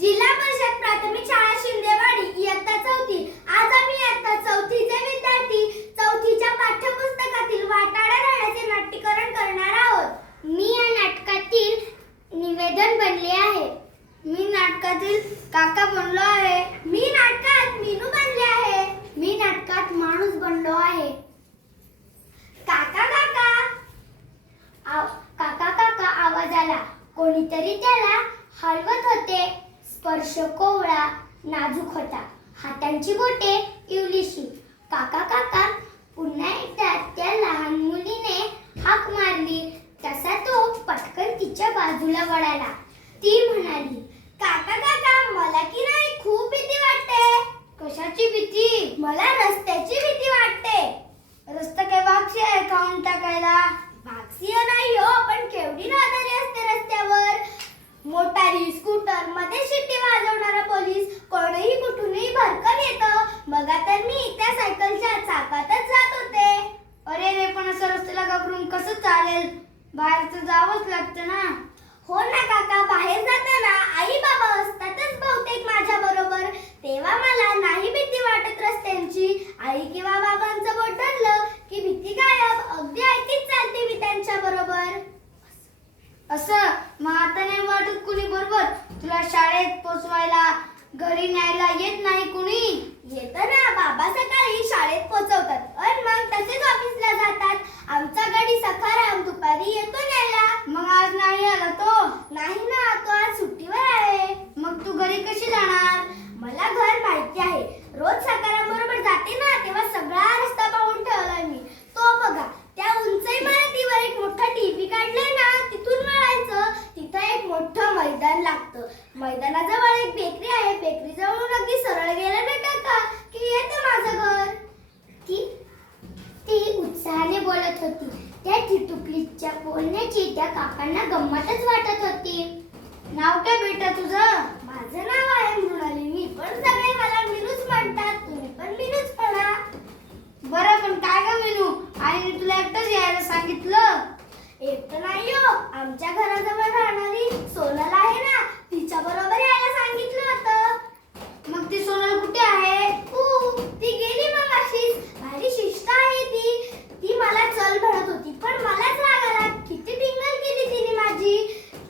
जिल्हा परिषद प्राथमिक शाळा शिंदेवाडी इयत्ता चौथी. आज आम्ही इयत्ता चौथीचे विद्यार्थी चौथीच्या पाठ्यपुस्तकातील वाटाडा राण्याचे नाट्यकरण करणार आहोत. मी या नाटकातील निवेदन बनले आहे. मी नाटकातील काका बनलो आहे. मी नाटकात मीनू बनले आहे. मी नाटकात माणूस बनलो आहे. काका काका. आव- काका काका आवाज आला. कोणीतरी त्याला हलवत होते. स्पर्श कोवळा नाजूक होता. हातांची बोटे इवलीशी काका काका पुन्हा एकदा त्या लहान मुलीने हाक मारली. तसा तो पटकन तिच्या बाजूला वळाला. ती म्हणाली काका काका मला की नाही खूप भीती वाटते. कशाची भीती? मला रस्त्याची भीती वाटते. रस्ता काय वाक्षी आहे खाऊन टाकायला वाक्षी नाही हो पण केवढी नादारी असते रस्त्यावर मोटारी स्कूटरमध्ये शिट्टी वाजवणारा पोलीस कोणीही कुठूनही भरकन येतं बघा तर मी त्या सायकलच्या चाकातच जात होते अरे रे पण असं रस्त्याला घाबरून कसं चालेल बाहेर तर जावंच लागतं ना हो ना काका बाहेर जाताना आई बाबा असतातच बहुतेक माझ्या बरोबर तेव्हा मला नाही भीती वाटत रस्त्यांची आई किंवा बाबांचं बोट धरलं की भीती गायब अगदी ऐकीच चालते मी त्यांच्या बरोबर असं मग आता नाही वाटत कुणी बरोबर तुला शाळेत पोचवायला घरी न्यायला येत नाही कुणी? येत ना बाबा सकाळी शाळेत पोहोचवतात आणि मग तसेच ऑफिसला जातात. आमचा गाडी सखाराम दुपारी येतो न्यायला मग आज नाही आला तो नाही ना तो आज सुट्टीवर आहे मग तू घरी कशी जाणार मला घर माहिती आहे रोज सकाराम बरोबर जाते ना तेव्हा सगळा रस्ता पाहून ठेवलाय मी तो बघा त्या उंच इमारतीवर एक मोठा टीव्ही काढलाय ना तिथून वळायचं तिथं एक मोठं मैदान लागतं मैदानाजवळ एक बेकरी आहे बेकरी जवळून अगदी सरळ गेलं ना काका की येते माझं घर ती ती उत्साहाने बोलत होती. त्या टिटुकलीच्या बोलण्याची त्या काकांना गंमतच वाटत होती. नाव काय बेटा तुझं? माझं नाव आहे मृणालिनी पण सगळे मला मिनूच म्हणतात. तुम्ही पण मिनूच म्हणा. बरं पण काय ग मेनू आईने तुला एकटंच यायला सांगितलं एकटं नाही हो आमच्या घराजवळ राहणारी सोनल आहे ना तिच्या बरोबर यायला सांगितलं होतं मग ती सोनल कुठे आहे ऊ ती गेली मग अशीच भारी शिस्त आहे ती ती मला चल म्हणत होती पण मलाच राग आला किती टिंगल केली तिने माझी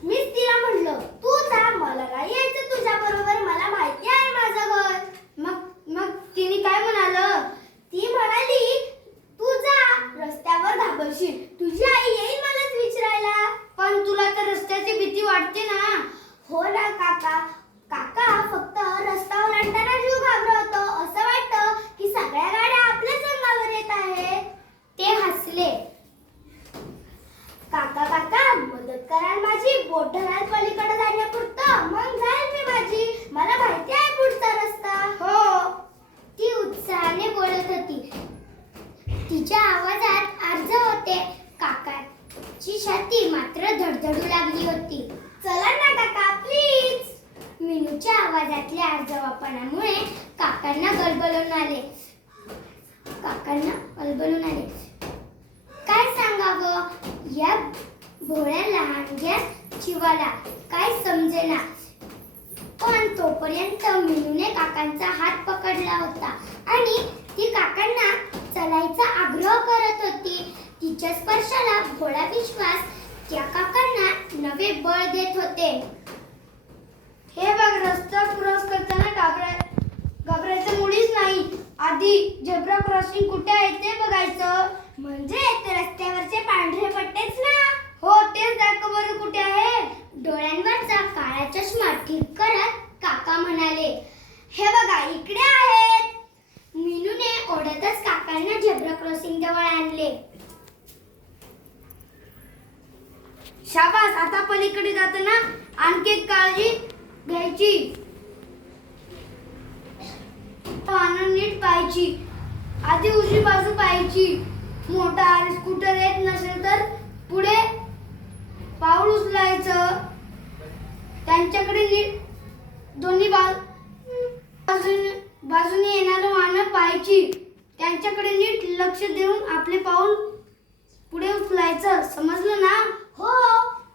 मीच तिला म्हणलं तू जा मला नाही यायचं तुझ्या बरोबर मला माहिती आहे माझं घर मग मग तिने काय म्हणालं ती म्हणाली तू जा रस्त्यावर घाबरशील तुझी आई येईल मलाच विचारायला पण तुला तर रस्त्याची भीती वाटते ना हो ना काका काका फक्त रस्ता ओलांडताना जीव घाबरवतो असं वाटतं की सगळ्या गाड्या आपल्याच अंगावर येत आहे ते हसले काका काका मदत कराल माझी बोट धराल पलीकडे जाण्यापुरतं मग जाईल मी माझी मला माहिती आहे पुढचा रस्ता हो ती उत्साहाने बोलत होती तिच्या आवाजात अर्ज होते काकाची छाती मात्र धडधडू होती. चला ना काका प्लीज मिनूच्या आवाजातल्या आजवापणामुळे काकांना गलबलून आले. काकांना गलबलून आले. काय सांगावं? या भोळ्या लहानग्या शिवाला काय समजेना? पण तोपर्यंत मिनूने काकांचा हात पकडला होता आणि ती काकांना चलायचा आग्रह करत होती. तिच्या स्पर्शाला भोळा विश्वास त्या काकांना नवे बळ देत होते. हे बघ रस्ता क्रॉस करताना घाबराय घाबरायचं मुळीच नाही. आधी झेब्रा क्रॉसिंग कुठे आहे ते बघायचं. म्हणजे ते रस्त्यावरचे पांढरे पट्टेच ना. हो तेच दाखव बरं कुठे आहे. डोळ्यांवरचा काळा चष्मा ठीक करत काका म्हणाले हे बघा इकडे आहेत. मीनूने ओढतच काकांना झेब्रा क्रॉसिंग जवळ आणले. शाबास. आता पलीकडे जाताना आणखी एक काळजी घ्यायची. वाहनं नीट पाहायची. आधी उजवी बाजू पाहायची. मोटार स्कूटर येत नसेल तर पुढे पाऊल उचलायचं. त्यांच्याकडे नीट दोन्ही बाजू बाजूने बाजूने येणारं वाहनं पाहायची. त्यांच्याकडे नीट लक्ष देऊन आपले पाऊल पुढे उचलायचं समजलं ना हो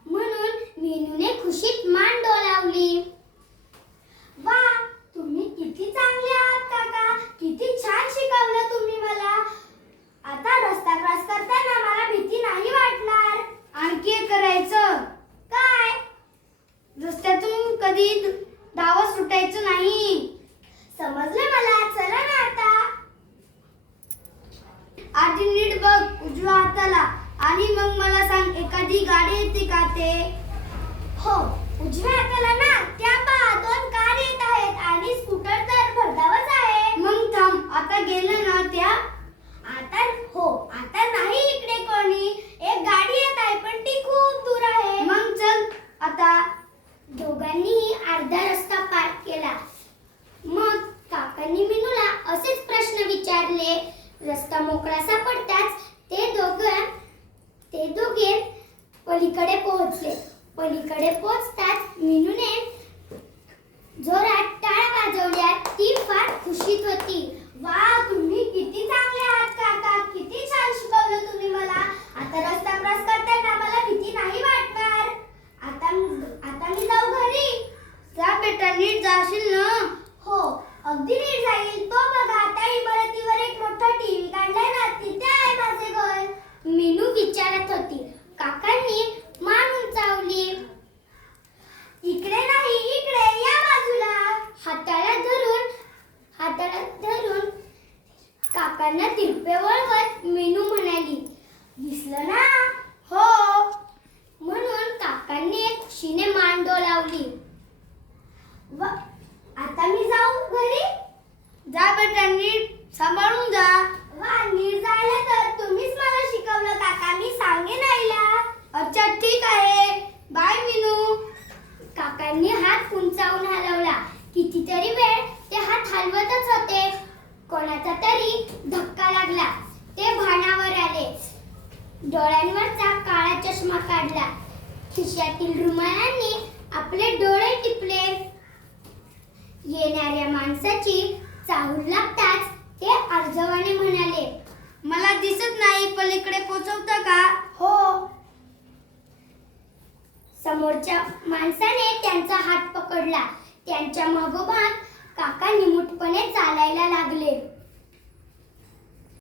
म्हणून मीनूने खुशीत मान डोलावली कधी धाव सुटायचं नाही. समजले मला? चला ना आता. आधी नीट बघ उजव्या हाताला. आणि मग मला सांग एखादी गाडी येते का ते? हो उजव्या हाताला ना त्या पहा दोन कार येत आहेत आणि स्कूटर तर भरधावच आहे मग थांब आता गेलं ना त्या आता हो आता नाही इकडे कोणी एक गाडी येत आहे पण ती खूप दूर आहे मग चल आता दोघांनीही अर्धा रस्ता पार केला मग काकांनी मिनूला असेच प्रश्न विचारले रस्ता मोकळा सापडताच ते दोघं ते दोघे पलीकडे पलीकडे पोहोचताच मिनूने जोरात टाळ्या वाजवल्या ती फार खुशीत होती. वा तुम्ही किती चांगले आहात काका. किती छान शिकवलं तुम्ही मला. आता रस्ता प्रस्ता करताना मला भीती नाही वाटणार आता आता मी जाऊ घरी जा बेटा नीट जाशील ना हो अगदी नीट जाईल तो बघा त्या इमारतीवर एक मोठा टीव्ही काढलाय ना तिथे आहे माझे घर मीनू विचारत होती काकांनी मान उंचावली इकडे नाही इकडे या बाजूला हाताला धरून हाताला धरून काकांना तिरपे वळवत मीनू म्हणाली दिसलं ना हो म्हणून काकांनी खुशीने मान डोलावली व आता मी जाऊ घरी जा बेटा नीट सांभाळून जा वा नीट जायला तर तुम्हीच मला शिकवलं काका मी सांगेन आईला अच्छा ठीक आहे बाय मिनू काकांनी हात उंचावून हलवला कितीतरी वेळ ते हात हलवतच होते कोणाचा तरी धक्का लागला ते भानावर आले डोळ्यांवरचा काळा चष्मा काढला. खिशातील रुमालांनी आपले डोळे टिपले. येणाऱ्या माणसाची चाहूल लागताच ते अर्जवाने म्हणाले मला दिसत नाही पलीकडे पोचवता का? हो. समोरच्या माणसाने त्यांचा हात पकडला. त्यांच्या मागोमाग काका निमूटपणे चालायला लागले.